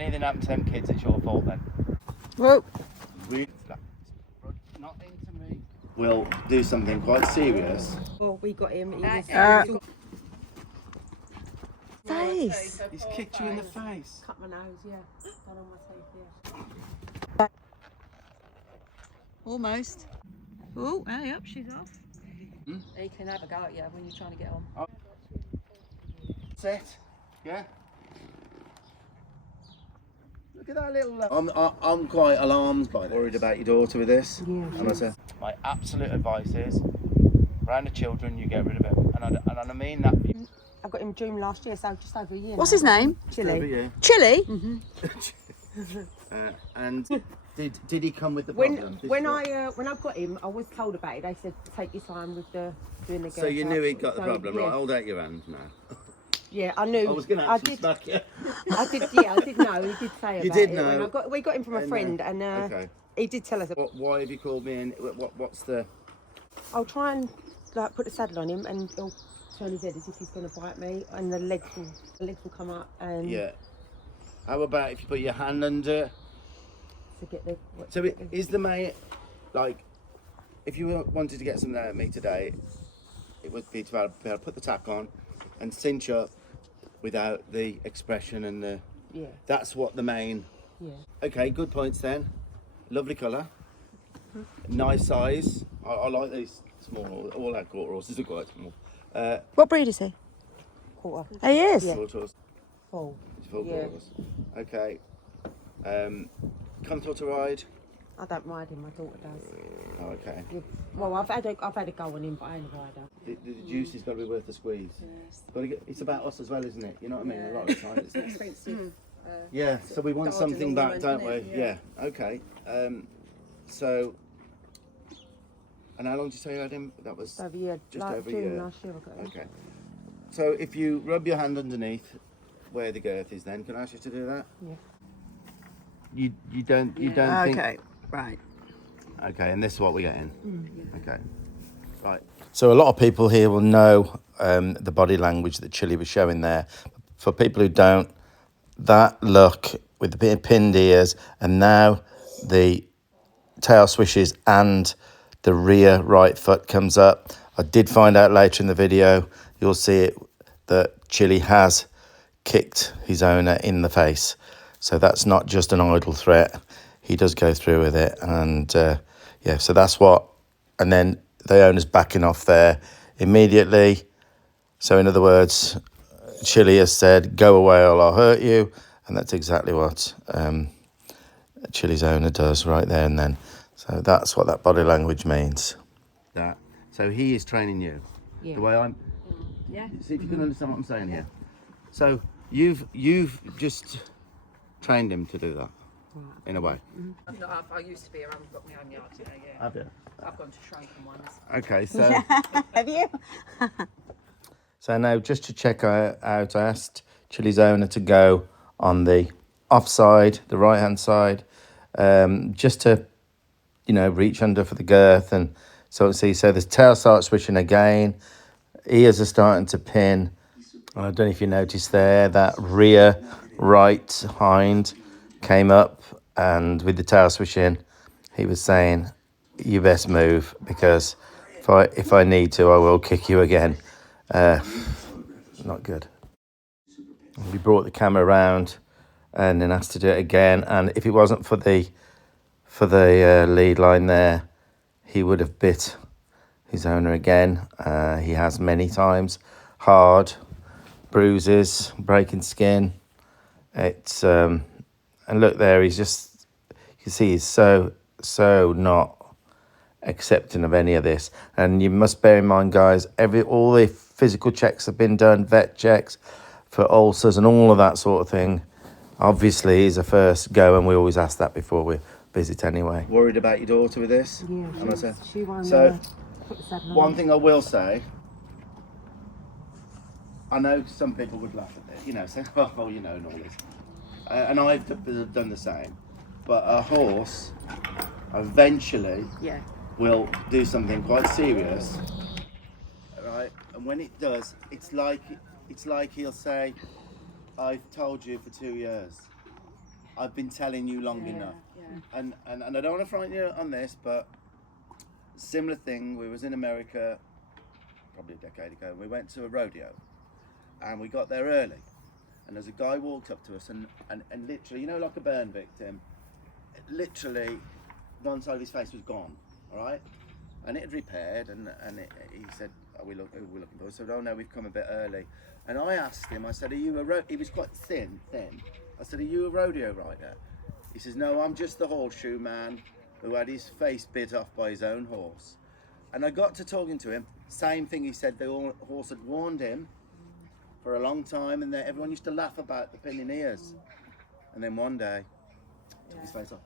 anything happens to them kids, it's your fault then. Whoa. Not into me. We'll do something quite serious. Well, we got him. He was, Face. He's kicked you in the face. cut my nose, yeah. Done on my teeth, yeah. Almost. Oh, hey, up, she's off. He can have a go at you when you're trying to get on. Oh. Set. Yeah. Look at that little. I'm quite alarmed by this. Worried about your daughter with this. Yeah. My absolute advice is, around the children, you get rid of him, and I mean that. I got him June last year, so just over a year. What's now. his name? Chili. Chili? And did he come with the problem? When I got him, I was told about it. They said take your time with doing the. So you knew he'd got the problem, right? Hold out your hand now. Yeah, I knew. I was going to actually smack you. I did. Yeah, I did know. He did say about it. You did know. We got him from a friend, and okay. He did tell us. Why have you called me in? What's the? I'll try and like put the saddle on him, and he'll turn his head as if he's going to bite me, and the legs will come up. And yeah. How about if you put your hand under? To get the. Is the main, like, if you wanted to get something out of me today, it would be to be able to put the tack on, and cinch up, without the expression and the. Yeah. That's what the main. Yeah. Okay, good points then. Lovely colour. Nice size. I like these small. All our quarter horses are quite small. What breed is he? Quarter. Oh, he is? Yeah. Quarter horse. Full. It's full Yeah. quarter horse. Okay. Comfortable to ride. I don't ride him. My daughter does. Oh, okay. Yeah. Well, I've had a go on him, but I ain't a rider. The juice has got to be worth the squeeze. Yes. It's about us as well, isn't it? You know what I mean? A lot of the time. It's Expensive. yeah. So we want garden something back, ornament, don't we? isn't it? Yeah. Okay. So. And how long did you say you had him? That was Just over a year. Just like over a June year. last year I got him. Okay. So if you rub your hand underneath where the girth is, then can I ask you to do that? Yeah. You don't think. Okay, right. Okay, and this is what we're getting. Okay. Right. So a lot of people here will know the body language that Chili was showing there. For people who don't, that look with the pinned ears and now the tail swishes and the rear right foot comes up. I did find out later in the video, you'll see it, that Chili has kicked his owner in the face. So that's not just an idle threat. He does go through with it. And yeah, so that's what, and then the owner's backing off there immediately. So in other words, Chili has said, go away or I'll hurt you. And that's exactly what Chili's owner does right there and then. So that's what that body language means. That. So he is training you. Yeah. The way I'm. Yeah. See if you can understand what I'm saying here. So you've just trained him to do that, in a way. I used to be around, got my own yard, you know, yeah. Have you? I've gone to shrunken ones. Okay, so. Have you? So now, just to check out, I asked Chili's owner to go on the offside, the right-hand side, just to, reach under for the girth. And so the tail starts switching again. Ears are starting to pin. I don't know if you noticed there, that rear right hind came up, and with the tail swishing, he was saying, you best move, because if I need to, I will kick you again. Not good. We brought the camera around and then asked to do it again, and if it wasn't for the lead line there, he would have bit his owner again. He has many times. Hard, bruises, breaking skin. It's and look there, he's just, you can see he's so not accepting of any of this. And you must bear in mind, guys, all the physical checks have been done, vet checks for ulcers and all of that sort of thing. Obviously, is a first go, and we always ask that before we visit anyway. Worried about your daughter with this? Yeah, she won't put the saddle on. One thing I will say, I know some people would laugh at this, say, oh, and all this. And I've done the same. But a horse eventually will do something quite serious, right? And when it does, it's like he'll say, I've told you for 2 years. I've been telling you long enough. Yeah. And I don't want to frighten you on this, but similar thing. We was in America probably a decade ago, and we went to a rodeo, and we got there early, and there's a guy walked up to us, and literally, you know, like a burn victim, literally one side of his face was gone, all right, and it had repaired, and he said, are we looking for? I said, oh no, we've come a bit early. And I asked him, I said, are you he was quite thin. I said, are you a rodeo rider? He says, no, I'm just the horseshoe man who had his face bit off by his own horse. And I got to talking to him, same thing. He said the horse had warned him for a long time, and everyone used to laugh about the pin in ears. And then one day, took his face off.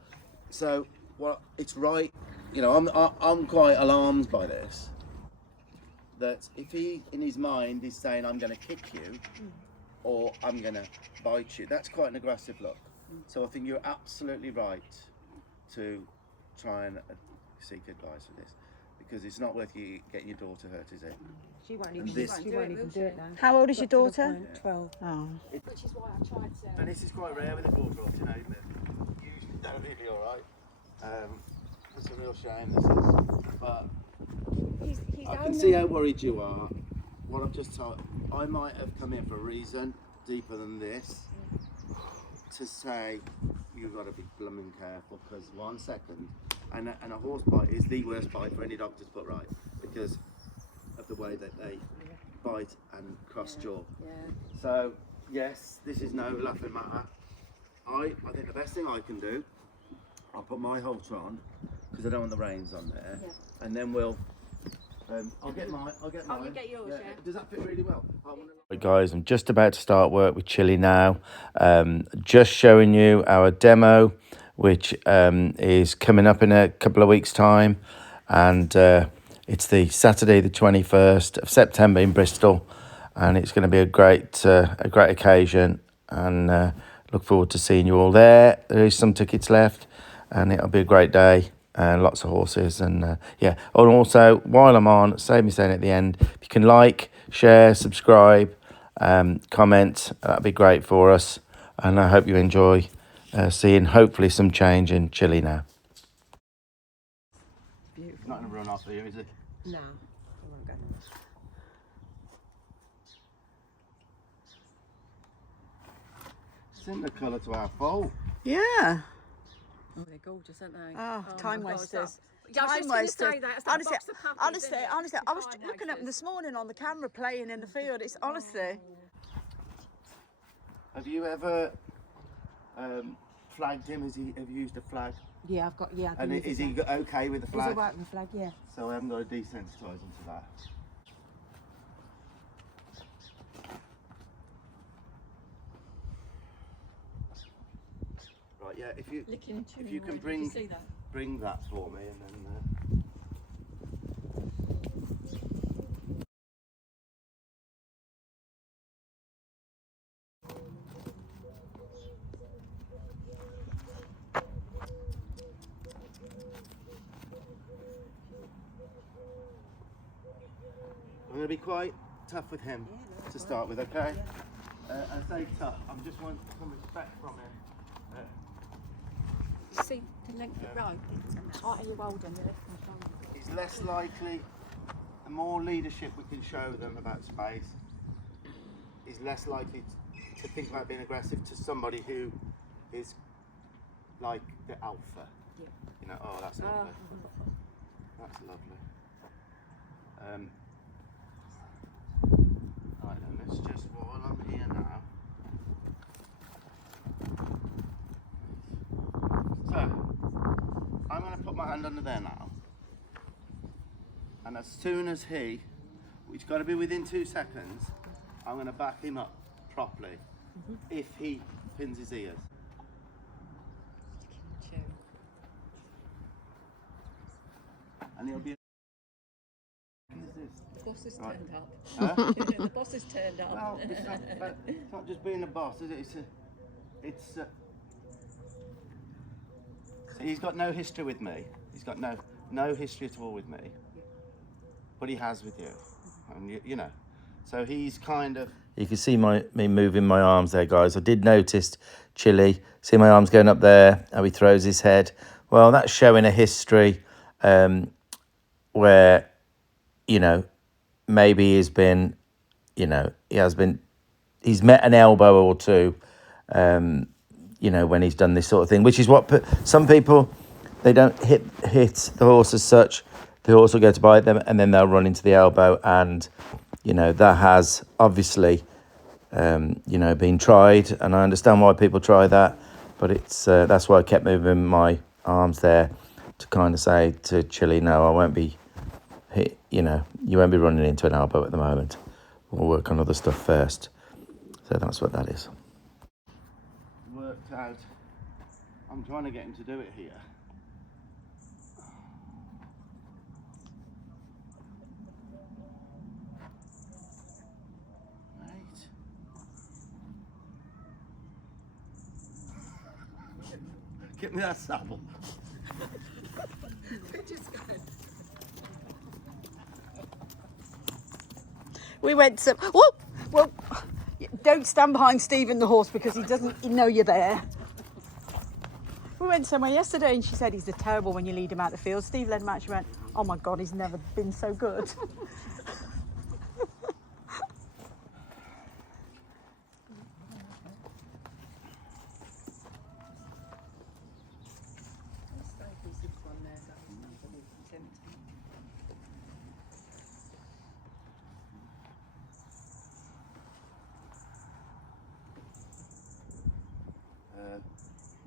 So, well, it's right. You know, I'm quite alarmed by this. That if he, in his mind, is saying, I'm going to kick you, or I'm going to bite you, that's quite an aggressive look. So I think you're absolutely right to try and seek advice for this, because it's not worth you getting your daughter hurt, is it? She won't And even, this- she won't even do it now. How old is your Got to the daughter? point, 12. Oh. Which is why I tried to. And this is quite rare with a daughter, you know, isn't it? Usually they're really all right. It's a real shame, this is. But He's I can see how worried you are. What I've just told, I might have come in for a reason deeper than this, to say you've got to be blooming careful, because 1 second, and a horse bite is the worst bite for any dog to put right, because of the way that they bite and cross jaw. Yeah. So yes, this is no laughing matter. I think the best thing I can do, I'll put my halter on, because I don't want the reins on there, and then we'll. I'll get mine. Oh, you get yours, yeah. Does that fit really well? Right, guys, I'm just about to start work with Chili now. Just showing you our demo, which is coming up in a couple of weeks' time, and it's the Saturday, the 21st of September in Bristol, and it's going to be a great occasion, and look forward to seeing you all there. There is some tickets left, and it'll be a great day. Lots of horses, and yeah. And also, while I'm on, save me saying at the end, if you can like, share, subscribe, comment, that'd be great for us. And I hope you enjoy seeing hopefully some change in Chile now. It's not going to run off here, is it? No, I won't go now. Similar colour to our foal. Yeah. Oh, they're gorgeous, aren't they? Oh, time my God, wasters. Yeah, I was Time just gonna wasters. say that. It's that Honestly, box of puppies, honestly, isn't it? honestly, The I was time looking at them wasters. this morning on the camera playing in the field. It's honestly. Have you ever flagged him? Have you used a flag? Yeah, I've got, yeah. I And can use is it he now. okay with the He's flag? alright with the flag, yeah. So I haven't got to desensitise him to that. Right, yeah. If you can bring that for me, and then. I'm going to be quite tough with him to start with, okay? I say tough, I just want some respect from him. See the length of rope. Are you older? He's less likely, the more leadership we can show them about space, he's less likely to think about being aggressive to somebody who is like the alpha. Yeah. You know, oh, that's lovely. That's lovely. Right then, let's just, while I'm here now. So, I'm going to put my hand under there now. And as soon as which got to be within 2 seconds, I'm going to back him up properly if he pins his ears. And he'll be. The boss has Right. turned up. Huh? The boss has turned up. Well, it's not just being a boss, is it? It's he's got no history with me. He's got no history at all with me. But he has with you. And you know. So he's kind of You can see me moving my arms there, guys. I did notice Chili. See my arms going up there, how he throws his head. Well, that's showing a history where, you know, maybe he's been, you know, he's met an elbow or two, you know, when he's done this sort of thing, which is what some people, they don't hit the horse as such. The horse will go to bite them and then they'll run into the elbow. And, you know, that has obviously, you know, been tried. And I understand why people try that. But it's that's why I kept moving my arms there to kind of say to Chili, no, I won't be hit, you know, you won't be running into an elbow at the moment. We'll work on other stuff first. So that's what that is. Worked out. I'm trying to get him to do it here. Right. Give me that saddle. We went to. Whoop! Well, don't stand behind Stephen the horse because he doesn't know you're there. We went somewhere yesterday and she said he's terrible when you lead him out the field. Steve led him out. She went, oh my God, he's never been so good.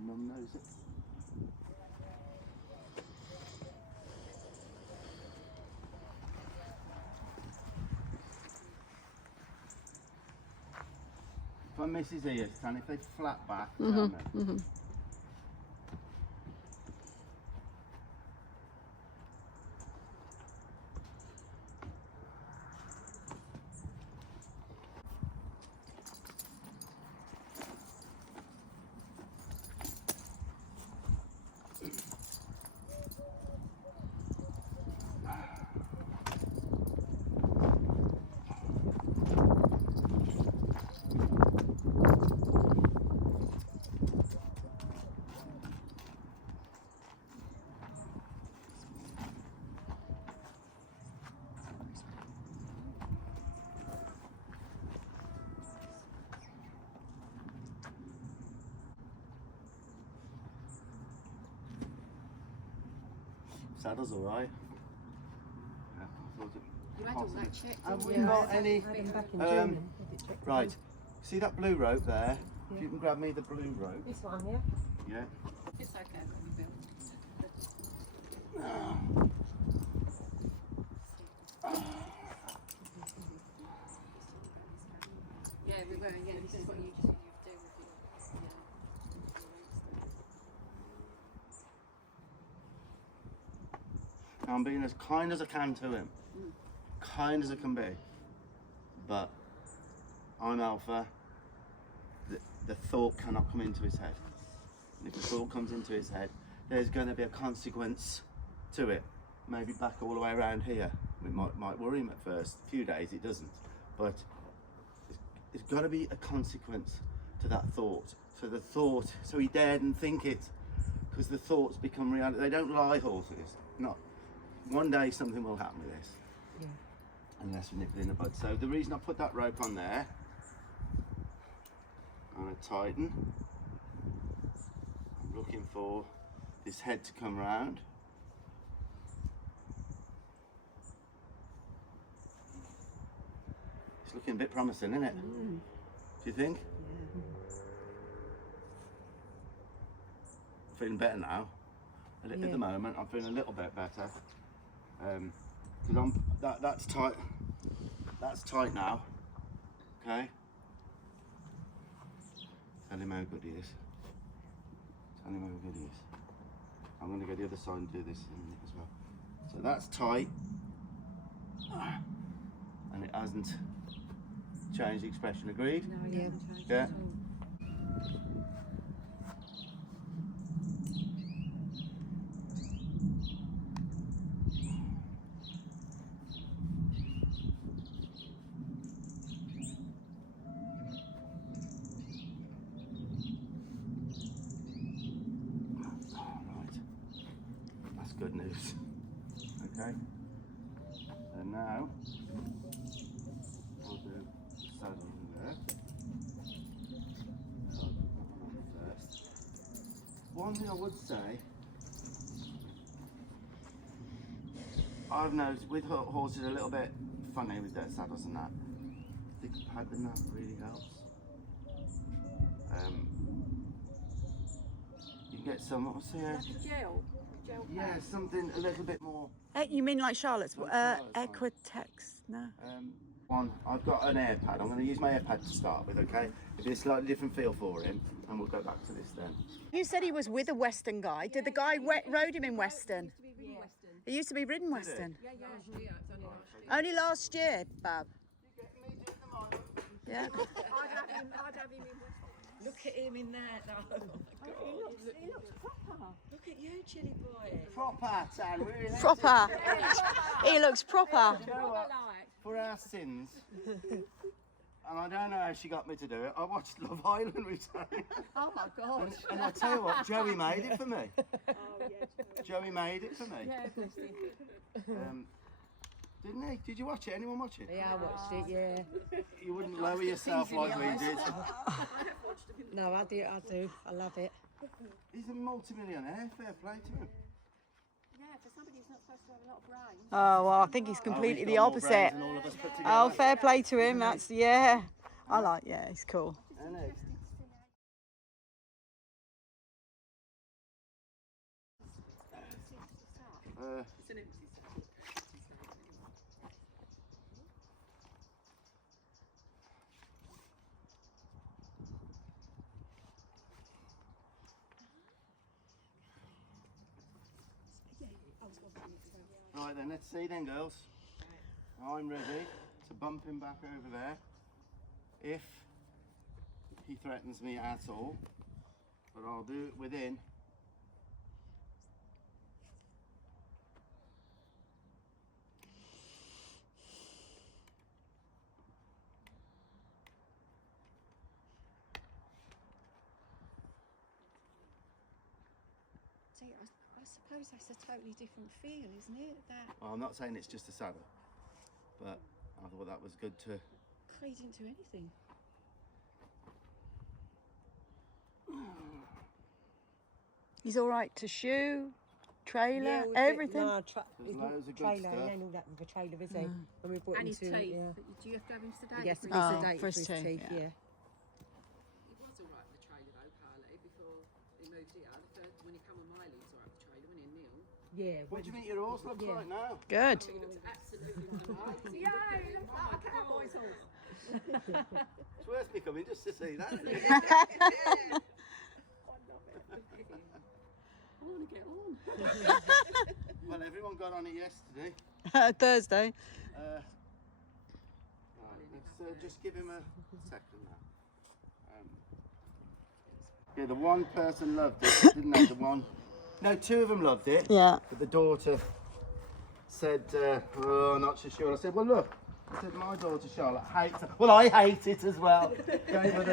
Mum knows it. If I miss his ears, Stan, if they flat back, tell me. Saddle's alright. Yeah, I thought it You had all that checked. Have we didn't you? got any? Back in Germany. Right. See that blue rope there? If you can grab me the blue rope. This one, yeah? Yeah. It's okay, I've got you, Bill. Yeah, we were. Yeah, this is what you just do with your. I'm being as kind as I can to him. Kind as I can be. But I'm alpha. The thought cannot come into his head. And if the thought comes into his head, there's going to be a consequence to it. Maybe back all the way around here. It might worry him at first. A few days it doesn't. But there's got to be a consequence to that thought. So the thought, so he daren't think it. Because the thoughts become reality. They don't lie, horses. Not. One day something will happen with this. Yeah. Unless we nip it in the bud. So the reason I put that rope on there, I'm going to tighten. I'm looking for this head to come round. It's looking a bit promising, isn't it? Do you think? I'm feeling better now. At the moment, I'm feeling a little bit better. Because that's tight. That's tight now. Okay. Tell him how good he is. Tell him how good he is. I'm going to go the other side and do this in a minute as well. So that's tight. And it hasn't changed the expression. Agreed? No, Yeah. Yeah. good news. Okay. And now we'll do saddle in there. So I'll put that on first. One thing I would say, I've noticed with horses a little bit funny with their saddles and that. Thick pad and that really helps. You can get some, what's here? Like a gel. Yeah, something a little bit more. You mean like Charlotte's? Like Charlotte's one. Equitex? No. I've got an air pad. I'm going to use my air pad to start with, okay? It'll be a slightly different feel for him, and we'll go back to this then. You said he was with a Western guy. Did the guy rode him in Western? He used to be ridden Western. Yeah, last year. It's only last year. Only last year, Bab. Yeah. I'd have him in Western. Look at him in there, though. Oh my God. He looks proper. Look at you, chilly boy. Proper, Tan, really. Proper. He looks proper. You know what? For our sins, and I don't know how she got me to do it, I watched Love Island with Tony. Oh my God. And I tell you what, Joey made it for me. Oh, yeah. Joey made it for me. Yeah, bless him. Didn't he? Did you watch it? Anyone watch it? Yeah, I watched it, yeah. You wouldn't lower yourself like we did. No, I do. I love it. He's a multi-millionaire, fair play to him. Yeah, for somebody who's not supposed to have a lot of brains. Oh, well, I think he's completely the opposite. All of us put together. Oh, fair play to him. That's, yeah. Yeah, he's cool. Isn't he? Right then, let's see then, girls. I'm ready to bump him back over there if he threatens me at all, but I'll do it within. See, I suppose that's a totally different feel, isn't it? That Well, I'm not saying it's just a saddle, but I thought that was good to. feeds into anything. He's all right to shoe, trailer, Yeah, everything. There's loads of good trailer. stuff. He ain't all that with a trailer, is he? When we brought And him his to teeth. yeah. Do you have to have him sedated? Yes, to be Oh, sedated for his his teeth, teeth, yeah. yeah. He was all right with the trailer though, Carly, before he moved here. When he came on my leave, he was all right with the trailer, wasn't he, Neil? Yeah. What do you think your horse looks like now? Good. He looks absolutely like Yay, he looks like a cowboy's horse. It's worth me coming just to see that. Isn't it? I love it. Look at him. I want to get on. Well, everyone got on it yesterday. Thursday. Right, let's just give him a second now. Yeah, the one person loved it, didn't they? The one. No, two of them loved it. Yeah. But the daughter said, "Oh, not so sure." I said, "Well, look." I said, "My daughter Charlotte hates it." Well, I hate it as well. Gave her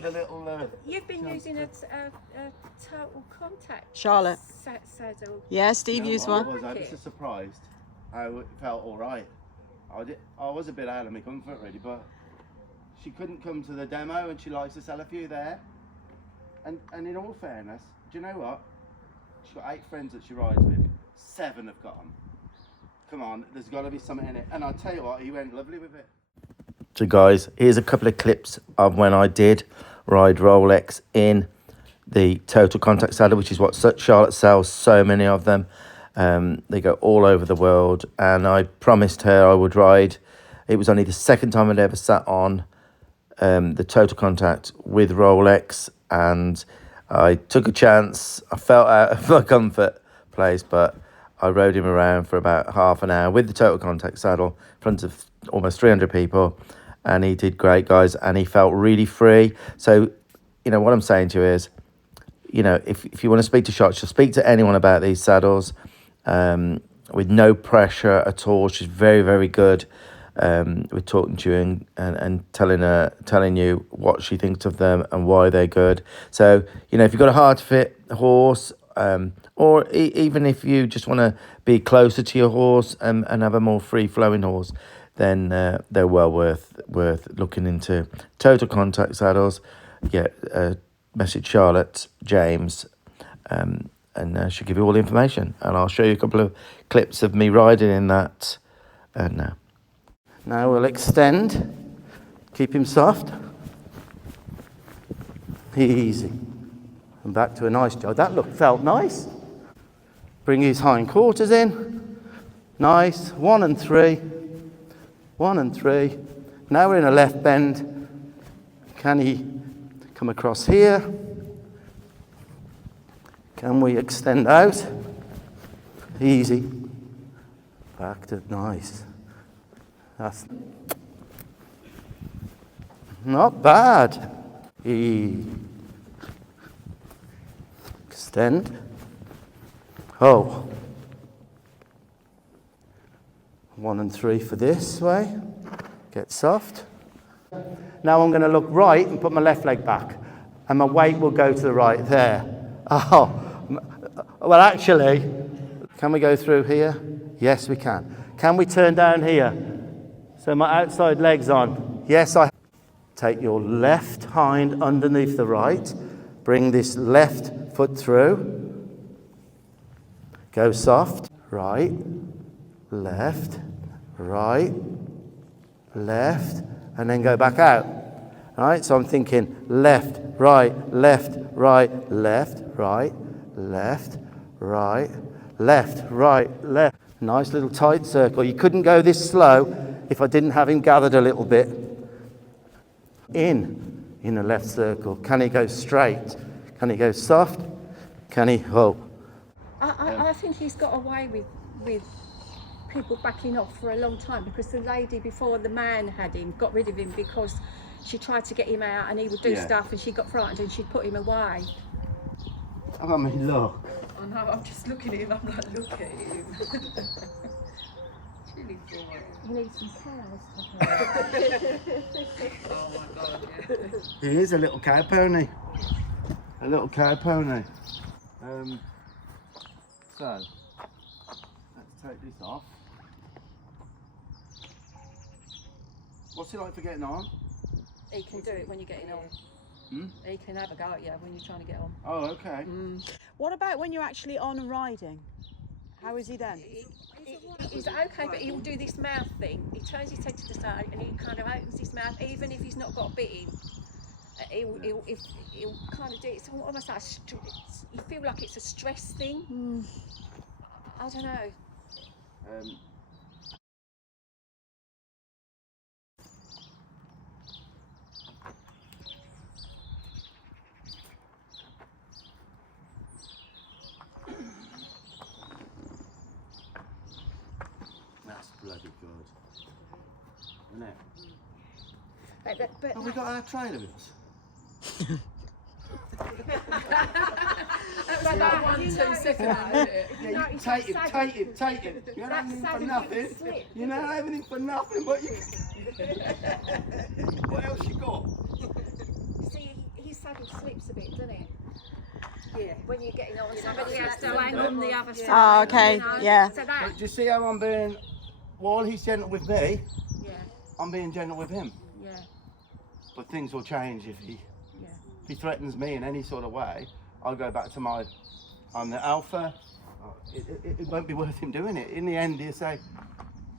the little. You've been using a total contact Charlotte. saddle. Yeah, Steve used one. I was just surprised how it felt all right. I was a bit out of my comfort really, but she couldn't come to the demo and she likes to sell a few there. And in all fairness, do you know what? She's got 8 friends that she rides with. 7 have got them. Come on, there's got to be something in it. And I'll tell you what, he went lovely with it. So guys, here's a couple of clips of when I did ride Rolex in the total contact saddle, which is what Charlotte sells so many of them. They go all over the world, and I promised her I would ride. It was only the second time I'd ever sat on the total contact with Rolex, and I took a chance. I felt out of my comfort place, but I rode him around for about half an hour with the total contact saddle in front of almost 300 people, and he did great, guys, and he felt really free. So, you know, what I'm saying to you is, you know, if you want to speak to Charlotte, she'll speak to anyone about these saddles with no pressure at all. She's very, very good with talking to you and telling you what she thinks of them and why they're good. So, you know, if you've got a hard to fit horse, or even if you just want to be closer to your horse and have a more free-flowing horse, then they're well worth looking into. Total Contact Saddles. Message Charlotte James, and she'll give you all the information. And I'll show you a couple of clips of me riding in that now. Now we'll extend. Keep him soft. Easy. And back to a nice jog. That felt nice. Bring his hindquarters in. Nice. 1 and 3. 1 and 3. Now we're in a left bend. Can he come across here? Can we extend out? Easy. Back to nice. That's not bad. Extend. Oh. 1 and 3 for this way. Get soft. Now I'm going to look right and put my left leg back. And my weight will go to the right there. Oh. Well, actually, can we go through here? Yes, we can. Can we turn down here? So my outside leg's on. Yes, I. Take your left hind underneath the right. Bring this left foot through. Go soft. Right, left, right, left, and then go back out. All right, so I'm thinking left, right, left, right, left, right, left, right, left, right, left. Nice little tight circle. You couldn't go this slow if I didn't have him gathered a little bit. In a left circle. Can he go straight? Can he go soft? Can he hope? I think he's got away with people backing off for a long time, because the lady before the man had him got rid of him because she tried to get him out and he would do stuff and she got frightened and she'd put him away. I mean, look. I know, I'm just looking at him, I'm like, look at him. Chilly boy. You need some cows. Oh my God, yeah. He is a little cow pony. A little cow pony. So, let's take this off. What's he like for getting on? He can do it when you're getting on. He can have a go at you when you're trying to get on. Oh, okay. What about when you're actually on and riding? How is he then? He's okay, but he'll do this mouth thing. He turns his head to the side and he kind of opens his mouth, even if he's not got a bit in. He'll kind of do it. It's almost like you feel like it's a stress thing. I don't know. That's bloody good. Isn't it? But Have we got our trailer with us? That's like 1, 2 seconds, isn't it? Yeah, you take it. You're not having for nothing. You're not having it for nothing, but you. What else you got? see, his saddle slips a bit, doesn't it? Yeah. When you're getting on, somebody has to hang on the other side. Oh, okay, you know? yeah. So that, Do you see how I'm being? While he's gentle with me, yeah, I'm being gentle with him. yeah, But things will change if he yeah. if he threatens me in any sort of way. I'll go back to I'm the alpha. Oh, it won't be worth him doing it. In the end, he'll say,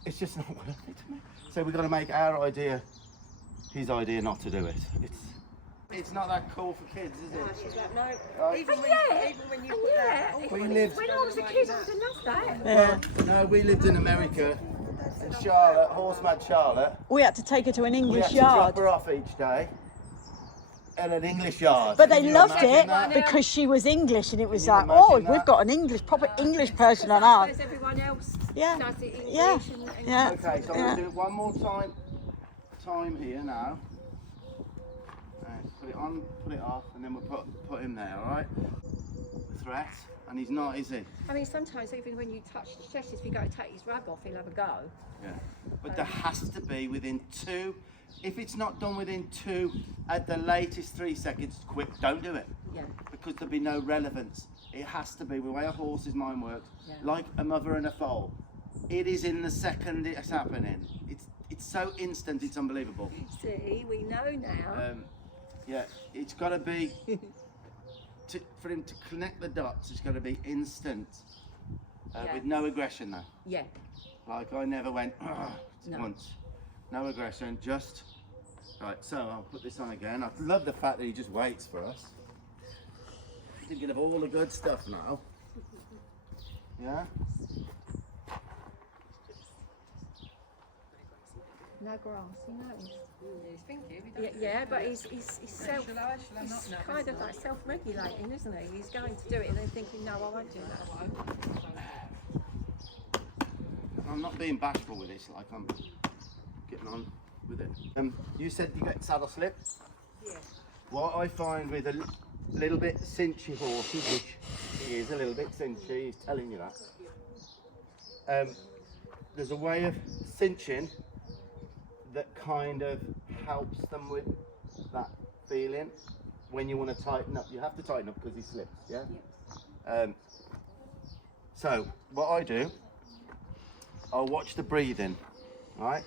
it's just not worth it to me. So we've got to make our idea his idea not to do it. It's not that cool for kids, is it? She's like, no. Even when you put that. We lived. When I was a kid, I would have loved that. Yeah. No, we lived in America. In Charlotte, horseman Charlotte. We had to take her to an We English had to drop yard. her off each day at an English yard. But they Can you loved imagine it that? because she was English, and it was Can you like, oh, imagine we've that? got an proper English person on ours. Because everyone else Yeah. does it English Yeah. and Yeah. Okay, so I'm going to do it one more time here now. Put it on, put it off, and then we'll put him there, all right? Threat, and he's not, is he? I mean, sometimes even when you touch the chest, if you go to take his rug off, he'll have a go. Yeah. But there has to be within 2 if it's not done within 2, at the latest 3 seconds, quick, don't do it. Yeah. Because there'll be no relevance. It has to be, the way a horse's mind works, Yeah. like a mother and a foal. It is in the second it's happening. It's so instant, it's unbelievable. See, we know now. Yeah, it's got to be, for him to connect the dots, it's got to be instant. Yeah. With no aggression though. Yeah. Like I never went No. once. No aggression, just, right, so I'll put this on again. I love the fact that he just waits for us. Thinking of all the good stuff now. Yeah? No grass, he knows. He's thinking. We don't Yeah, but he's self. Shall I? Shall I not? He's No, kind of like self-regulating, isn't he? He's going to do it and then thinking, no, I won't do that. I'm not being bashful with this, like I'm getting on with it. You said you get saddle slip? Yeah. What I find with a little bit cinchy horses, which he is a little bit cinchy, he's telling you that. There's a way of cinching that kind of helps them with that feeling. When you want to tighten up, you have to tighten up because he slips, yeah? So what I do, I'll watch the breathing, right?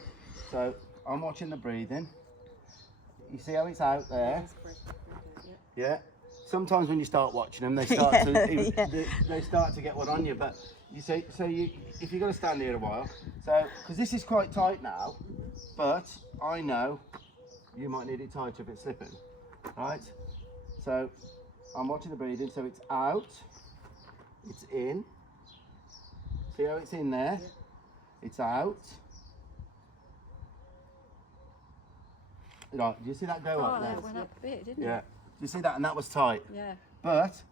So I'm watching the breathing. You see how it's out there? Yeah. Sometimes when you start watching them, they start they start to get one on you. But you see, so if you're going to stand here a while, so because this is quite tight now, but I know you might need it tighter if it's slipping, right? So I'm watching the breathing. So it's out, it's in. See how it's in there? It's out. Right, do you see that go up there? That went up a bit, didn't Yeah. You see that? And that was tight. it? Yeah. But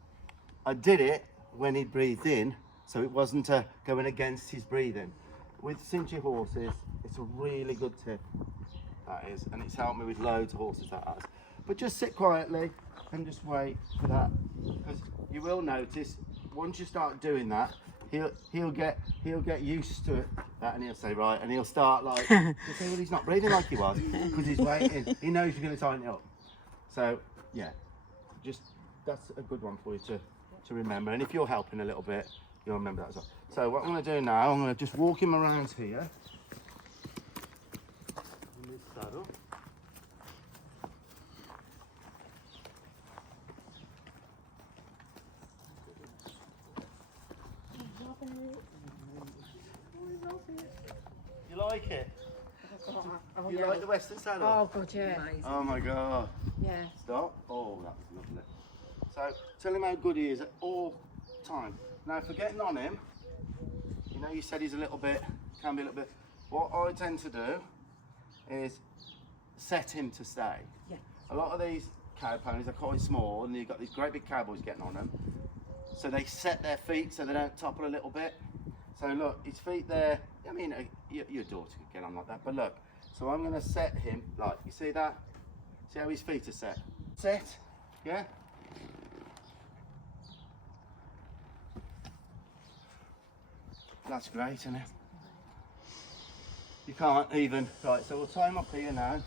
I did it when he breathed in, so it wasn't going against his breathing. With cinchy horses, it's a really good tip, that is, and it's helped me with loads of horses, that has. But just sit quietly and just wait for that, because you will notice once you start doing that, he'll get used to it, that, and he'll say right, and he'll start like, you see, well, he's not breathing like he was because he's waiting. He knows you're going to tighten it up. So yeah, just that's a good one for you to remember. And if you're helping a little bit, you'll remember that as well. So what I'm going to do now, I'm going to just walk him around here in this saddle. You like it? Oh, You yeah. like the Western saddle? Oh, God, yeah. Oh my God. Yeah. Stop. Oh, that's lovely. So tell him how good he is at all time. Now for getting on him, you know you said he's a little bit, can be a little bit, what I tend to do is set him to stay. Yeah. A lot of these cow ponies are quite small and you've got these great big cowboys getting on them. So they set their feet so they don't topple a little bit. So look, his feet there, I mean, your daughter could get on like that, but look. So I'm going to set him, like, you see that? See how his feet are set? Set, yeah? That's great, isn't it? You can't even, right, so we'll tie him up here now.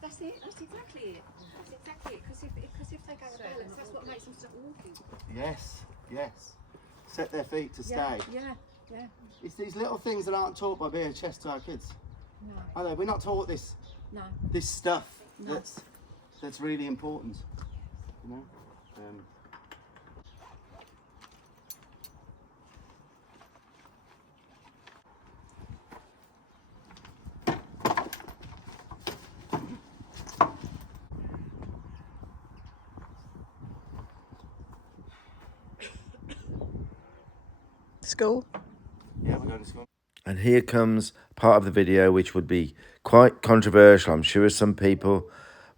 That's it. That's exactly it. That's exactly it. Because if they go to balance, that's what makes them stop walking. Yes, yes. Set their feet to stay. Yeah. It's these little things that aren't taught by BHS to our kids. No. Are they? We're not taught this stuff No. that's really important. You know? School. Yeah, we're going to school. And here comes part of the video which would be quite controversial. I'm sure some people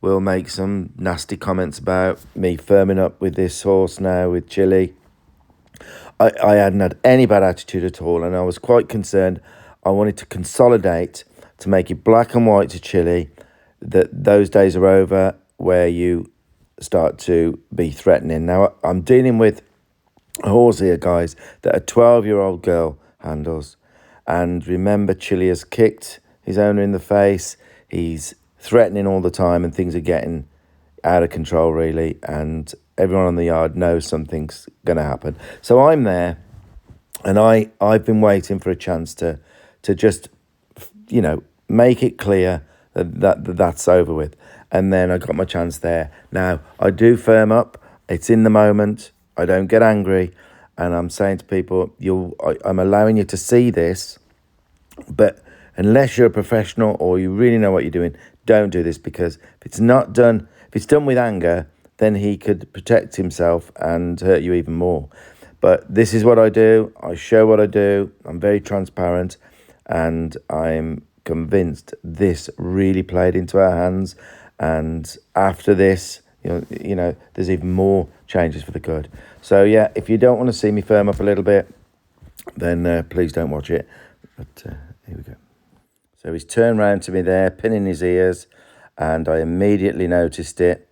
will make some nasty comments about me firming up with this horse now with Chili. I hadn't had any bad attitude at all, and I was quite concerned. I wanted to consolidate to make it black and white to Chili, that those days are over where you start to be threatening. Now, I'm dealing with a horse here, guys, that a 12-year-old girl handles. And remember, Chili has kicked his owner in the face. He's threatening all the time, and things are getting out of control, really. And everyone on the yard knows something's going to happen. So I'm there, and I've been waiting for a chance to just, make it clear that's over with. And then I got my chance there. Now, I do firm up. It's in the moment. I don't get angry. And I'm saying to people, I'm allowing you to see this, but unless you're a professional or you really know what you're doing, don't do this, because if it's done with anger, then he could protect himself and hurt you even more. But this is what I do. I show what I do. I'm very transparent, and I'm convinced this really played into our hands. And after this, there's even more changes for the good. So yeah, if you don't want to see me firm up a little bit, then please don't watch it. But here we go. So he's turned round to me there, pinning his ears, and I immediately noticed it.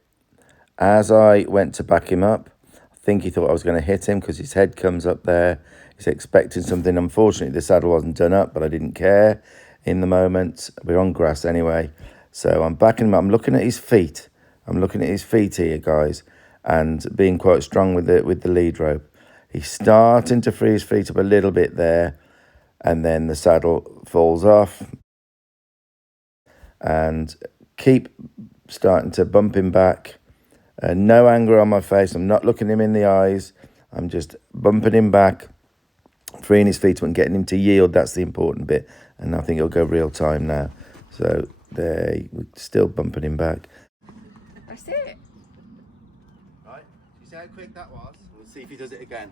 As I went to back him up, I think he thought I was going to hit him because his head comes up there. He's expecting something. Unfortunately, the saddle wasn't done up, but I didn't care in the moment. We're on grass anyway. So I'm backing him up. I'm looking at his feet. I'm looking at his feet here, guys, and being quite strong with the lead rope. He's starting to free his feet up a little bit there, and then the saddle falls off. And keep starting to bump him back. No anger on my face. I'm not looking him in the eyes. I'm just bumping him back, freeing his feet up and getting him to yield. That's the important bit. And I think it'll go real time now. So there, we're still bumping him back. That's it. Right, you see how quick that was? We'll see if he does it again.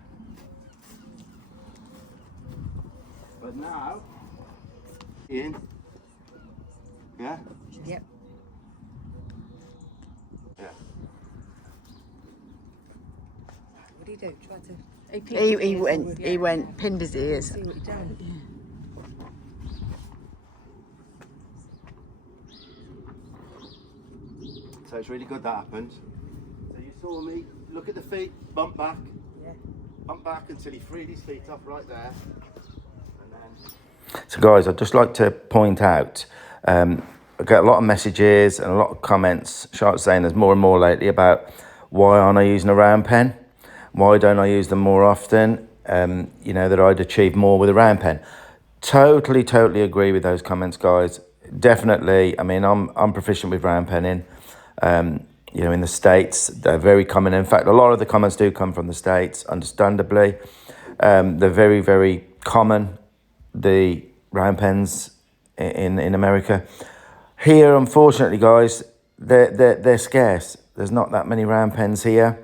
But now, in. Yeah? Yep. Yeah. What do you do? Try to. He went, pinned his ears. See what you've done. So it's really good that happened. So you saw me look at the feet, bump back. Yeah. Bump back until he freed his feet off right there. And then... So guys, I'd just like to point out, I get a lot of messages and a lot of comments saying there's more and more lately about why aren't I using a round pen? Why don't I use them more often? That I'd achieve more with a round pen. Totally agree with those comments, guys. Definitely. I mean, I'm proficient with round penning. In the States, they're very common. In fact, a lot of the comments do come from the States, understandably. They're very, very common, the round pens in America. Here, unfortunately, guys, they're scarce. There's not that many round pens here.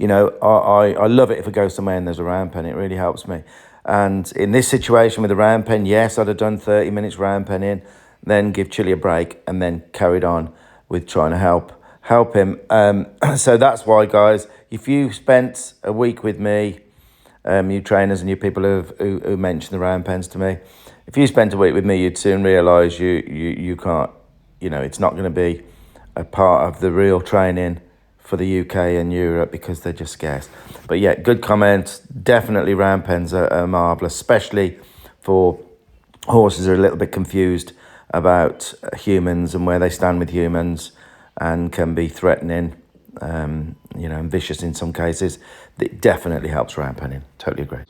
I love it if I go somewhere and there's a round pen. It really helps me. And in this situation with the round pen, yes, I'd have done 30 minutes round penning, then give Chili a break, and then carried on with trying to help him. So that's why, guys, if you spent a week with me, you trainers and you people who mention the round pens to me, if you spent a week with me, you'd soon realise you can't, it's not going to be a part of the real training for the UK and Europe because they're just scarce. But yeah, good comments. Definitely round pens are marvellous, especially for horses who are a little bit confused about humans and where they stand with humans and can be threatening, and vicious in some cases. It definitely helps round penning. Totally agree.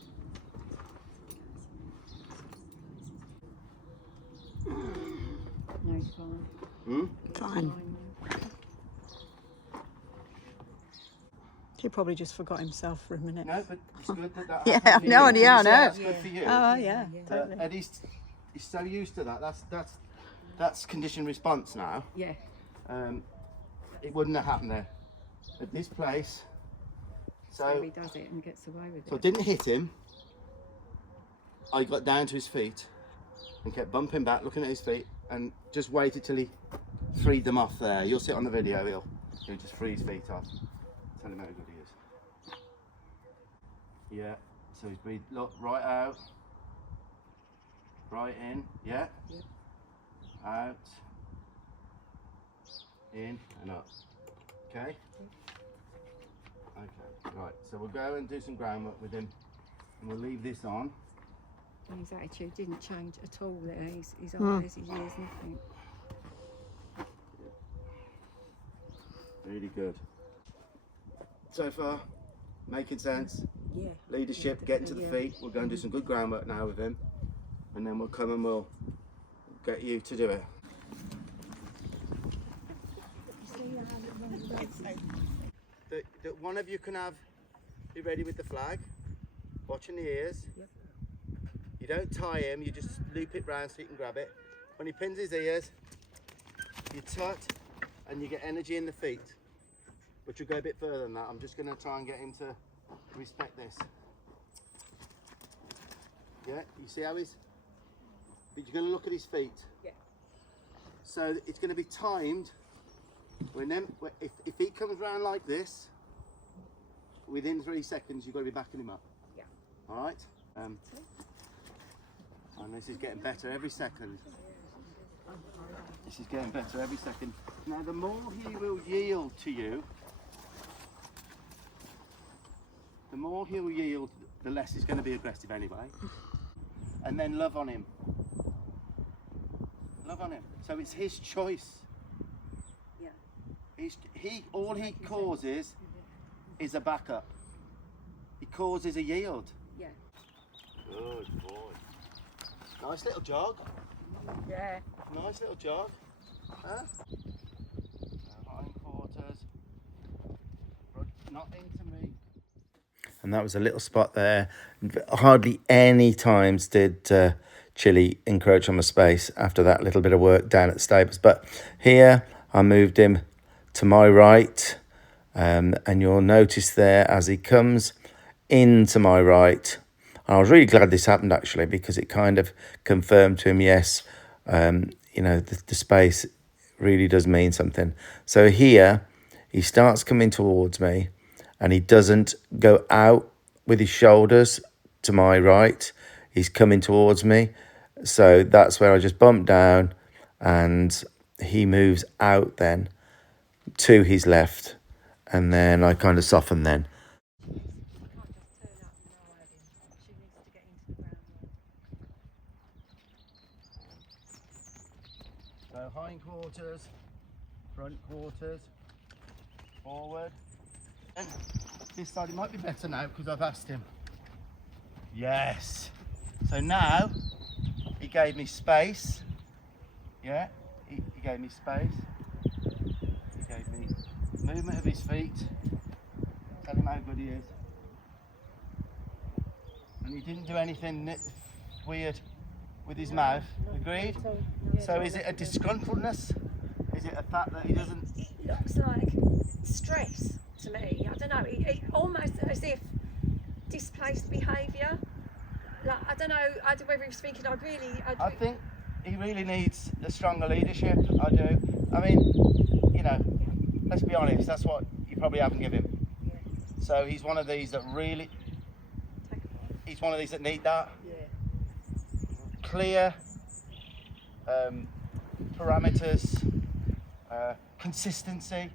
No, it's fine. Fine. He probably just forgot himself for a minute. No, but it's good that Yeah, happened for no, you. yeah, I You see, know. that's good for you. Oh, yeah, totally. And he's so used to that. That's conditioned response now. Yeah. It wouldn't have happened there. At this place. So he does it and gets away with So I it. didn't hit him. I got down to his feet and kept bumping back, looking at his feet, and just waited till he freed them off there. You'll see it on the video. He'll just free his feet off. Tell him how good he is. Yeah. So he's breathed. Look, right out. Right in. Yeah. Yep. Out. In and up. Okay. Okay. Right. So we'll go and do some groundwork with him, and we'll leave this on. And his attitude didn't change at all there. His eyes, his ears, nothing. Really good. So far, making sense. Yeah. Leadership, getting to the feet. We're going to do some good groundwork now with him, and then we'll come and we'll get you to do it. That one of you can be ready with the flag, watching the ears. Yep. You don't tie him, you just loop it round so you can grab it. When he pins his ears, you tut and you get energy in the feet. But you go a bit further than that. I'm just going to try and get him to respect this. Yeah, you see how he's... But you're going to look at his feet. Yeah. So it's going to be timed. If he comes round like this, within 3 seconds, you've got to be backing him up. Yeah. All right? And this is getting better every second. This is getting better every second. Now, the more he will yield to you, the more he'll yield, the less he's going to be aggressive anyway. And then love on him. Love on him. So it's his choice. All he causes is a backup. He causes a yield. Yeah. Good boy. Nice little jog. Yeah. Nice little jog. Huh? Hindquarters. Not into me. And that was a little spot there. Hardly any times did Chili encroach on my space after that little bit of work down at the stables. But here I moved him to my right, and you'll notice there as he comes into my right, and I was really glad this happened actually, because it kind of confirmed to him, yes, you know, the space really does mean something. So here he starts coming towards me, and he doesn't go out with his shoulders to my right. He's coming towards me, so that's where I just bump down, and he moves out then to his left, and then I kind of soften then. So hindquarters, front quarters, forward. And this side, it might be better now because I've asked him. Yes. So now he gave me space. Yeah, he gave me space. He gave me movement of his feet. Tell him how good he is. And he didn't do anything weird with his mouth. Agreed? So is it a disgruntledness? Is it a fact that he doesn't... It looks like stress to me. I don't know. It almost as if displaced behaviour. Like, I don't know whether he was thinking, I think he really needs a stronger leadership. I do. I mean, you know, let's be honest, that's what you probably haven't given him. Yeah. So he's one of these that really... He's one of these that need that. Yeah. Clear parameters, consistency.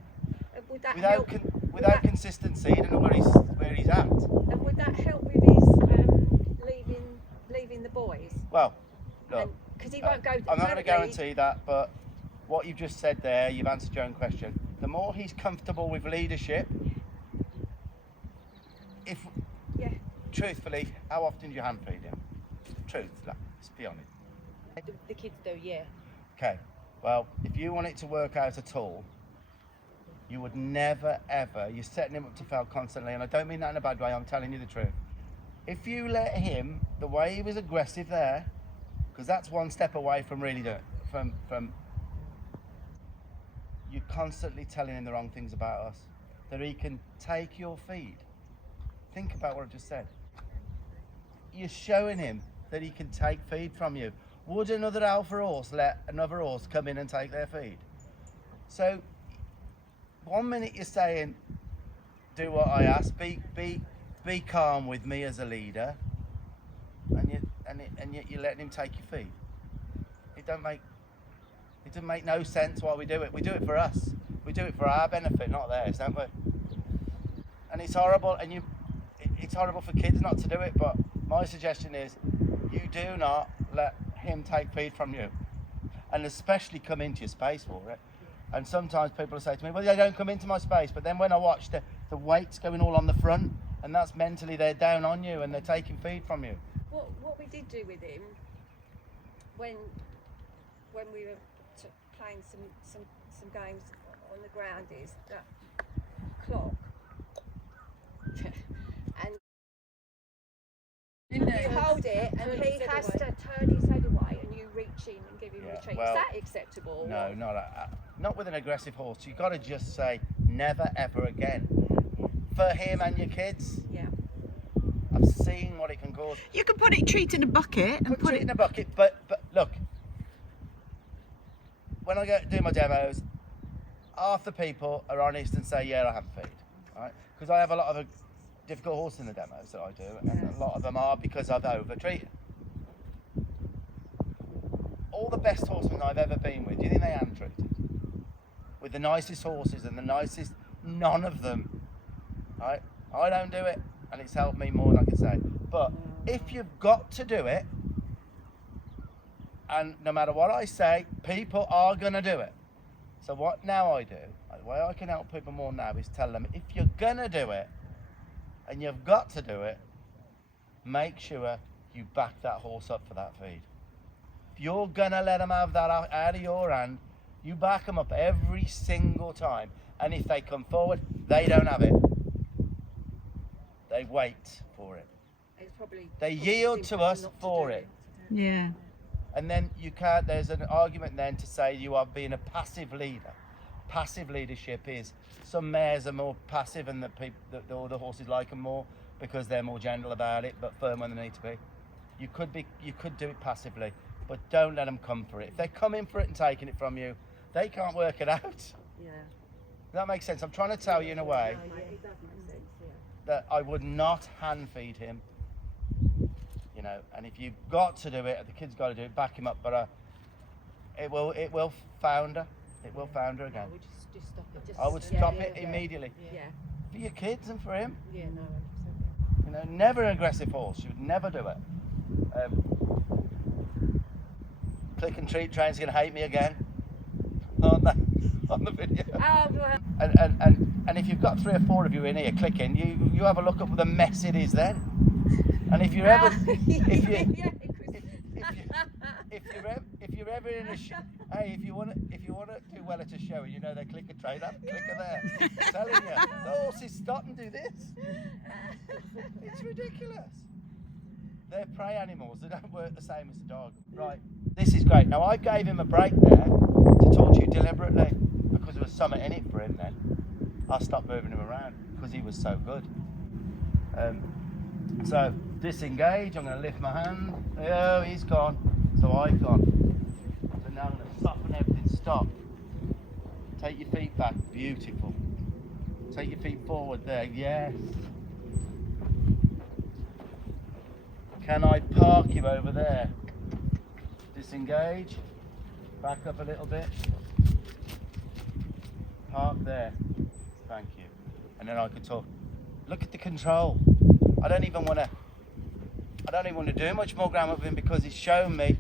Would that Without help? consistency, you don't know where he's at. And would that help with his leaving the boys? Well, look, because he won't go. I'm not going to guarantee that, but what you've just said there, you've answered your own question. The more he's comfortable with leadership, truthfully, how often do you hand feed him? Truth, let's be honest. The kids do, yeah. Okay, well, if you want it to work out at all, you would never ever, you're setting him up to fail constantly, and I don't mean that in a bad way, I'm telling you the truth. If you let him, the way he was aggressive there, because that's one step away from really doing, from you're constantly telling him the wrong things about us, that he can take your feed. Think about what I've just said. You're showing him that he can take feed from you. Would another alpha horse let another horse come in and take their feed? So, 1 minute you're saying, do what I ask, be calm with me as a leader, and yet you're letting him take your feed. It doesn't make no sense why we do it. We do it for us. We do it for our benefit, not theirs, don't we? And it's horrible, and it's horrible for kids not to do it, but my suggestion is you do not let him take feed from you, and especially come into your space for it. And sometimes people say to me, well, they don't come into my space, but then when I watch the weight's going all on the front, and that's mentally they're down on you and they're taking feed from you. What we did do with him when we were playing some games on the ground is that clock. And you hold it, and he has to turn his head away, and you reach in and give him a treat. Well, is that acceptable? No, not with an aggressive horse. You've got to just say never ever again for him and your kids. Yeah. I've seen what it can cause. You can put it treat in a bucket and put it in a bucket, but look, when I go do my demos, half the people are honest and say, yeah, I have feed, right? Because I have a lot of difficult horses in the demos that I do, and a lot of them are because I've over-treated. All the best horsemen I've ever been with, do you think they hand treated? With the nicest horses and the nicest, none of them, right? I don't do it, and it's helped me more than I can say. But if you've got to do it, and no matter what I say, people are going to do it. So what now I do, the way I can help people more now is tell them, if you're going to do it, and you've got to do it, make sure you back that horse up for that feed. If you're going to let them have that out of your hand, you back them up every single time. And if they come forward, they don't have it. They wait for it. They yield to us for it. Yeah. And then you can't, there's an argument then to say you are being a passive leader. Passive leadership is, some mares are more passive and the horses like them more because they're more gentle about it, but firm when they need to be. You could do it passively, but don't let them come for it. If they're coming for it and taking it from you, they can't work it out. Yeah. Does that make sense? I'm trying to tell you in a way It does make sense, yeah. that I would not hand feed him, you know, and if you've got to do it, the kid's got to do it, back him up, but it will founder. It will founder again. We'll just stop it. I would stop it immediately. Yeah. For your kids and for him. Yeah, no, 100%. You know, never an aggressive horse. You would never do it. Click and treat train's going to hate me again, aren't they? On the video. Oh, well. And if you've got 3 or 4 of you in here clicking, you have a look at what the mess it is then. And if you're ever if you're ever in a hey, if you want to do well at a show and you know they click a trade up, click her there. I'm telling you, the horses stop and do this. It's ridiculous. They're prey animals. They don't work the same as a dog. Right. This is great. Now I gave him a break there to talk to you deliberately because there was something in it for him then. I stopped moving him around because he was so good. So disengage. I'm going to lift my hand. Oh, he's gone. So I've gone. So now I'm going to soften everything. Stop. Take your feet back. Beautiful. Take your feet forward there. Yes. Can I park you over there? Disengage. Back up a little bit. Park there. Thank you. And then I could talk. Look at the control. I don't even want to do much more groundwork with him because he's shown me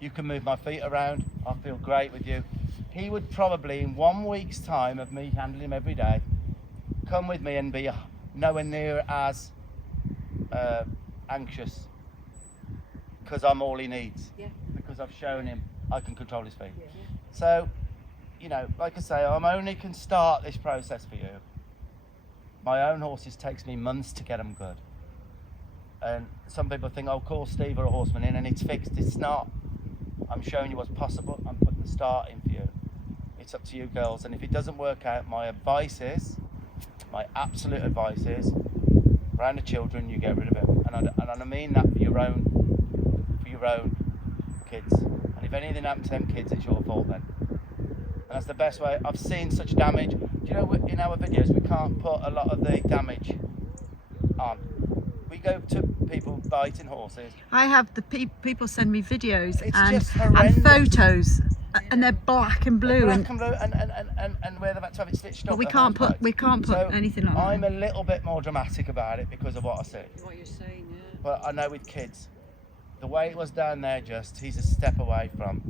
you can move my feet around. I feel great with you. He would probably, in 1 week's time of me handling him every day, come with me and be nowhere near as anxious because I'm all he needs. Yeah. Because I've shown him I can control his feet. Yeah. So, you know, like I say, I'm only can start this process for you. My own horses takes me months to get them good. And some people think, oh, call Steve or a horseman in and it's fixed. It's not. I'm showing you what's possible. I'm putting the start in for you. It's up to you, girls. And if it doesn't work out, my absolute advice is, around the children, you get rid of him. And I mean that for your own kids. And if anything happens to them kids, it's your fault then. And that's the best way. I've seen such damage. Do you know, in our videos, we can't put a lot of the damage on. We go to people biting horses. I have the people send me videos It's and just horrendous. photos, and they're black and blue. Black and blue, and where they've had to have it stitched But up. we at can't horse put bites. So anything like I'm that. a little bit more dramatic about it because of what I see. What you're saying, yeah. but I know with kids, the way it was down there, he's a step away from.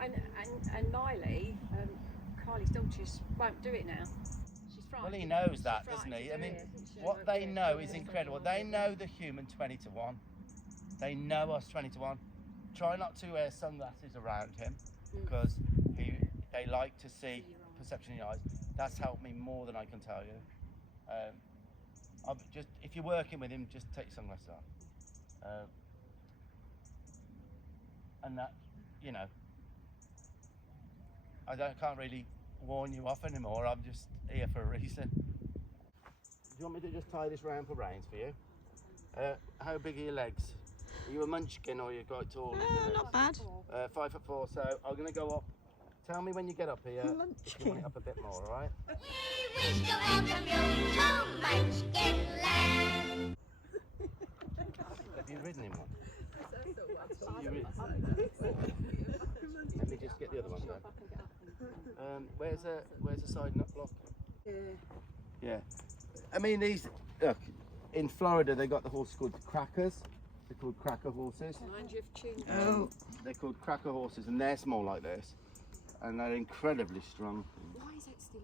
And Miley, Carly's daughter, won't do it now. She's frightened. Well, he knows She's that, frightened doesn't he? to I do mean, it, isn't she? what they know is incredible. They know the human 20 to 1. They know us 20 to 1. Try not to wear sunglasses around him because they like to see perception in your eyes. That's helped me more than I can tell you. If you're working with him, just take your sunglasses off. And that, you know, can't really warn you off anymore. I'm just here for a reason. Do you want me to just tie this round for reins for you? How big are your legs? Are you a munchkin or you quite tall? Not bad. 5'4", so I'm going to go up. Tell me when you get up here if you want it up a bit more, all right? We wish to welcome you to Munchkin Land. Have you ridden him one? Let me just get the other one then. Where's the side nut block? Yeah. I mean, look, in Florida they got the horses called crackers. They're called cracker horses. Mind you have tuned Oh. They're called cracker horses and they're small like this. And they're incredibly strong. Why is it still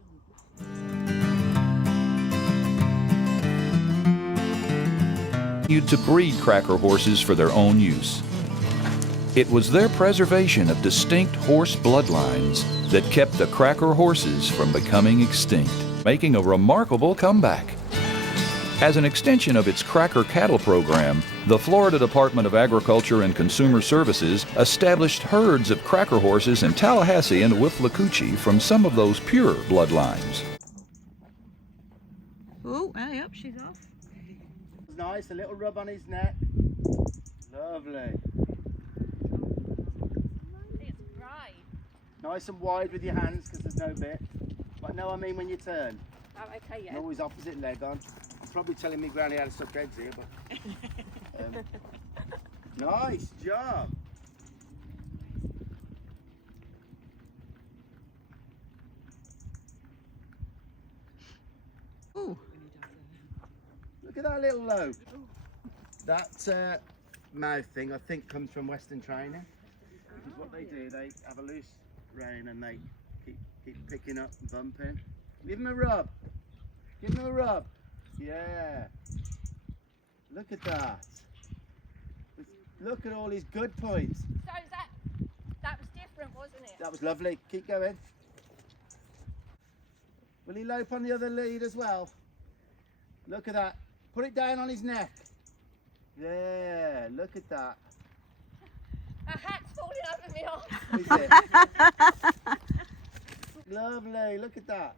on? To breed cracker horses for their own use. It was their preservation of distinct horse bloodlines that kept the cracker horses from becoming extinct, making a remarkable comeback. As an extension of its cracker cattle program, the Florida Department of Agriculture and Consumer Services established herds of cracker horses in Tallahassee and Withlacoochee from some of those pure bloodlines. Oh, hey, up, she's off. Nice, a little rub on his neck. Lovely. It's right. Nice and wide with your hands because there's no bit. But no, I mean when you turn. Oh, okay, yeah. And always opposite leg on. I'm probably telling me granny how to suck eggs here, but... nice job. Ooh. Look at that little lobe. That mouth thing I think comes from Western training. Because what they do, they have a loose rein and they keep picking up and bumping. Give him a rub. Give him a rub. Yeah. Look at that. Look at all his good points. So that was different, wasn't it? That was lovely. Keep going. Will he lope on the other lead as well? Look at that. Put it down on his neck. Yeah, look at that. A hat's falling over me arm. Is it? Lovely, look at that.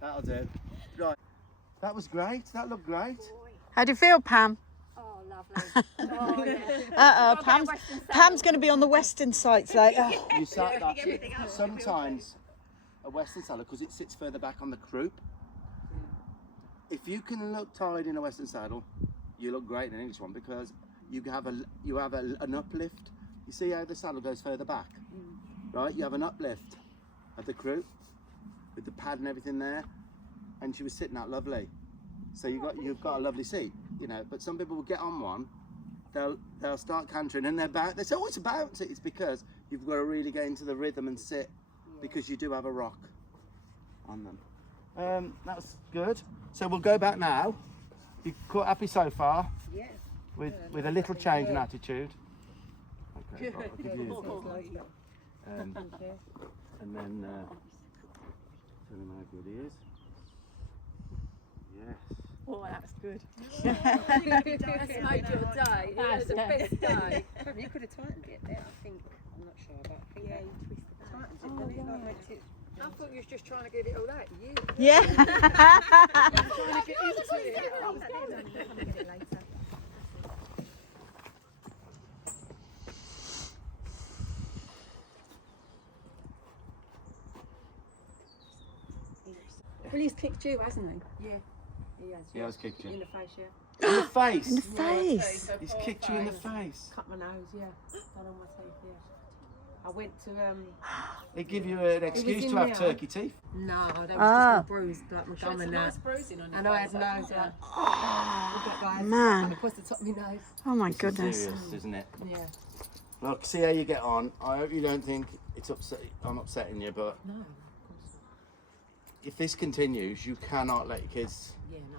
That'll do. Right. That was great. That looked great. How do you feel, Pam? Oh, lovely. Oh, yeah. Uh-oh, Pam's going to be on the western sites later. You sat that. Sometimes a western saddle, because it sits further back on the croup. If you can look tied in a western saddle, you look great in an English one because you have an uplift. You see how the saddle goes further back, right? You have an uplift at the croup with the pad and everything there, and she was sitting out lovely. So you've got a lovely seat, you know. But some people will get on one, they'll start cantering and they say, oh, it's a bounce. It's because you've got to really get into the rhythm and sit because you do have a rock on them. That's good. So we'll go back now. You quite happy so far? Yeah. With a little change in attitude. Okay, right, I'll give you. And then tell him how good he is. Yes. Oh, that's good. That's made your day. Yeah, the best day. Probably you could have tightened it there, I think. I'm not sure, but I think Yeah, they you twist the tightened it, didn't it? Like, makes it... I thought you was just trying to give it all that. You. Yeah. Trying to get into it. I'm going to get it later. Well, he's kicked you, hasn't he? Yeah. He has. Yeah, I've kicked you. In the face, yeah. In the face? In the face. He's kicked you in the face. Cut my nose, yeah. Done on my teeth, yeah. I went to They give you an excuse to have there. turkey teeth. no, they was Ah. just all bruised like my gum and that. bruising on And I had nose like, Man. across the top of my nose. Oh my goodness. Serious, isn't it? Yeah. Look, see how you get on. I hope you don't think it's I'm upsetting you, but No. if this continues, you cannot let your kids Yeah, no.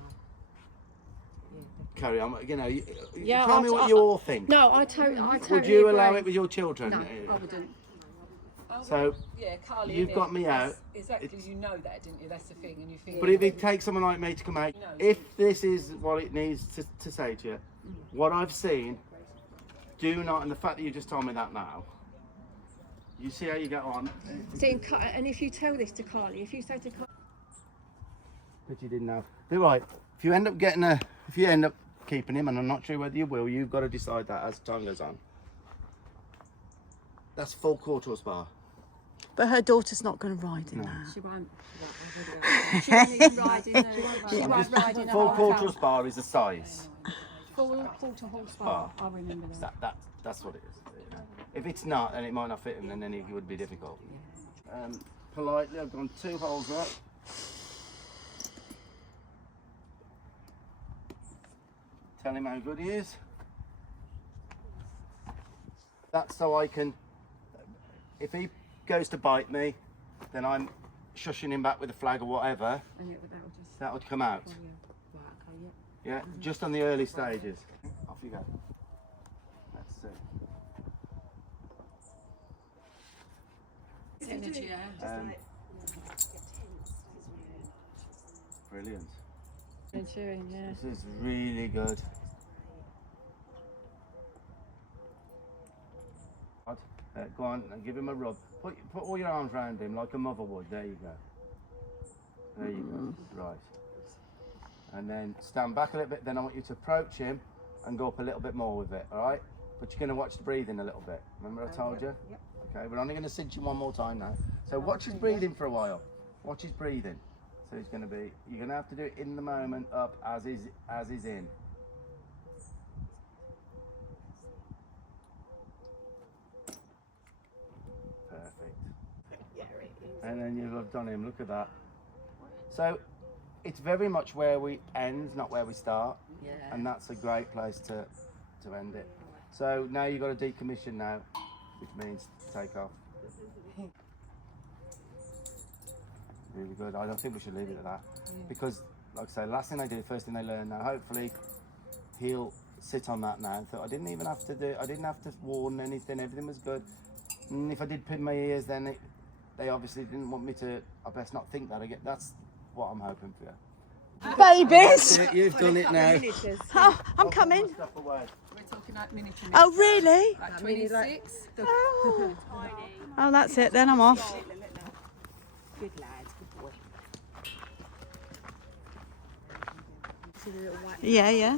carry on. You know, Yeah, tell me what you all think. No, I totally Would you allow it with your children? No, I wouldn't. So, Yeah, Carly, you've innit? got me out. Exactly, you know that, didn't you? That's the thing, and you think. But if it takes someone like me to come out, if this is what it needs to say to you, what I've seen, do not, and the fact that you just told me that now, you see how you get on. And if you tell this to Carly, if you say to Carly, But you didn't know. They're right. If you end up keeping him, and I'm not sure whether you will, you've got to decide that as time goes on. That's full quarter horse bar. But her daughter's not going to ride in that. she won't. She won't even ride in there. She won't ride in a Full half quarter hour. horse bar is a size. Full quarter horse bar. I remember that. That's what it is. If it's not, then it might not fit him, and then it would be difficult. Politely, I've gone 2 holes up. Tell him how good he is. That's so I can, if he goes to bite me, then I'm shushing him back with a flag or whatever. And that will just. That would come out. Oh, yeah. Right, okay, Yeah, yeah. just on the early stages. Off you go. Let's see. Energy, yeah. Brilliant. And chewing, yeah. This is really good. Go on and give him a rub. Put all your arms around him like a mother would. There you go. There you go. Right. And then stand back a little bit. Then I want you to approach him and go up a little bit more with it. All right? But you're going to watch the breathing a little bit. Remember I told you? Yep. Okay. We're only going to cinch him one more time now. So watch his breathing for a while. Watch his breathing. So he's going to be. You're going to have to do it in the moment, up as is in. Perfect. And then you'll have done him. Look at that. So it's very much where we end, not where we start. Yeah. And that's a great place to end it. So now you've got to decommission now, which means take off. Really good. I don't think we should leave it at that. Because, like I say, last thing they do, first thing they learn. Now, hopefully, he'll sit on that now. So I didn't have to warn anything. Everything was good. And if I did pin my ears, then they obviously didn't want me to. I best not think that again. That's what I'm hoping for you. Babies! You've done it now. Oh, I'm coming. Stuff away. We're talking like miniature. Oh, really? Like 26. Oh. Oh, that's it. Then I'm off. Good lad, good boy. See the little white. Yeah, yeah.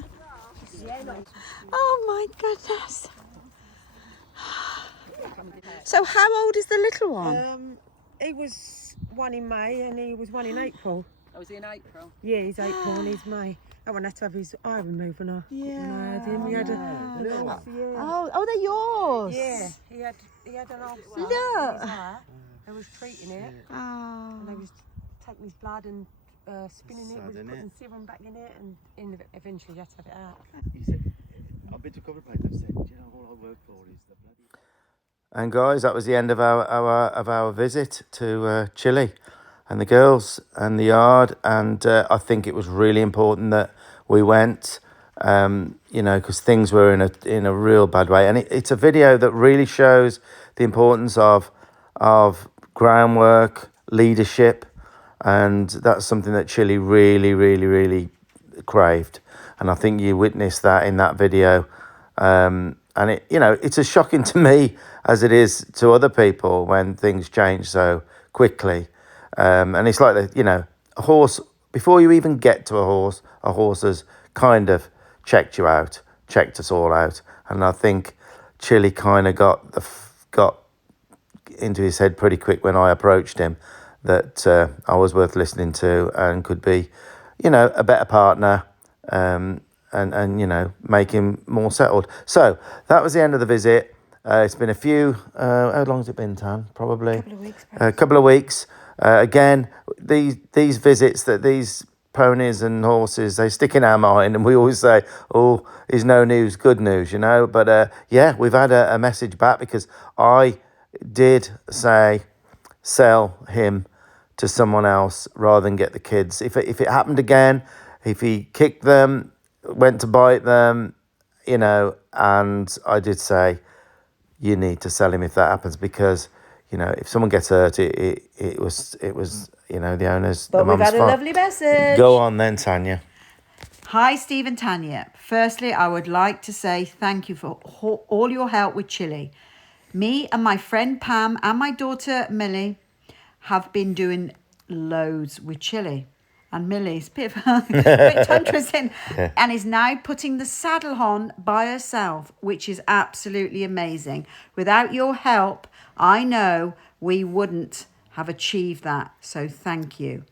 Oh my goodness. So how old is the little one? He was one in May and he was one in April. I was in April. Yeah, he's April and he's May. That one had to have his eye removed and I had him. He had a Little one. Oh, they're yours. yeah, he had an ulcer Look. in his eye. They was treating it Oh. and they was taking his blood and spinning it, was Sad, putting innit? serum back in it and eventually he had to have it out. You said, I've been to cover plate. I've said, you know, all I work for is the bloody. And guys, that was the end of our visit to Chile and the girls and the yard. And I think it was really important that we went, you know, because things were in a real bad way. And it's a video that really shows the importance of groundwork, leadership, and that's something that Chile really, really, really craved. And I think you witnessed that in that video. And it, you know, it's as shocking to me as it is to other people when things change so quickly. And it's like, a horse, before you even get to a horse has kind of checked you out, checked us all out. And I think Chile kind of got into his head pretty quick when I approached him that I was worth listening to and could be, a better partner, and make him more settled. So that was the end of the visit. It's been a few, how long has it been, Tan? Probably Couple of weeks, a couple of weeks. Again, these visits that these ponies and horses, they stick in our mind, and we always say, oh, is no news good news, you know? But yeah, we've had a message back because I did say sell him to someone else rather than get the kids. If it happened again, if he kicked them, went to bite them, you know, and I did say, you need to sell him if that happens, because, you know, if someone gets hurt, it was, you know, the owner's, But the we've mum's had a fault. lovely message. Go on then, Tanya. Hi, Steve and Tanya. Firstly, I would like to say thank you for all your help with Chili. Me and my friend Pam and my daughter Millie have been doing loads with Chili. And Millie's a bit tongue twisting, and is now putting the saddle on by herself, which is absolutely amazing. Without your help, I know we wouldn't have achieved that. So thank you.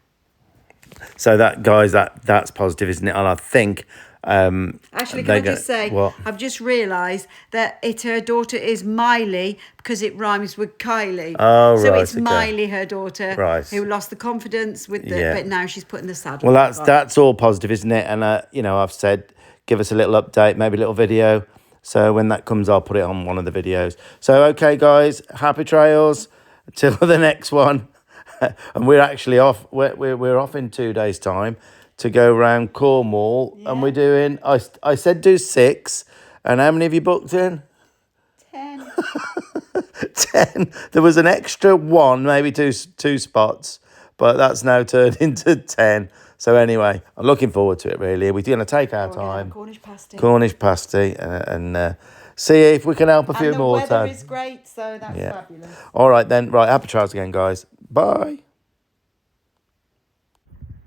So that, guys, that's positive, isn't it? And I think Actually, can I just say, what? I've just realised that her daughter is Miley because it rhymes with Kylie. Oh, so right, it's okay. Miley, her daughter, Right. who lost the confidence with the, Yeah. but now she's putting the saddle Well, on. that's all positive, isn't it? And you know, I've said give us a little update, maybe a little video. So when that comes, I'll put it on one of the videos. So okay, guys, happy trails till the next one. And we're actually off. We're off in 2 days' time to go around Cornwall, and we're doing. I said do 6, and how many have you booked in? 10. 10. There was an extra 1, maybe two spots, but that's now turned into 10. So anyway, I'm looking forward to it. Really, we're going to take our time. Cornish pasty, and see if we can help a few more. And the weather is great, so that's fabulous. All right then. Right, happy trails again, guys. Bye.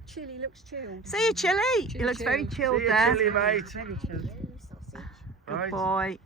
Chili looks chilled. See you, Chili. He looks very chilled there. mate. Very chilled. Good boy.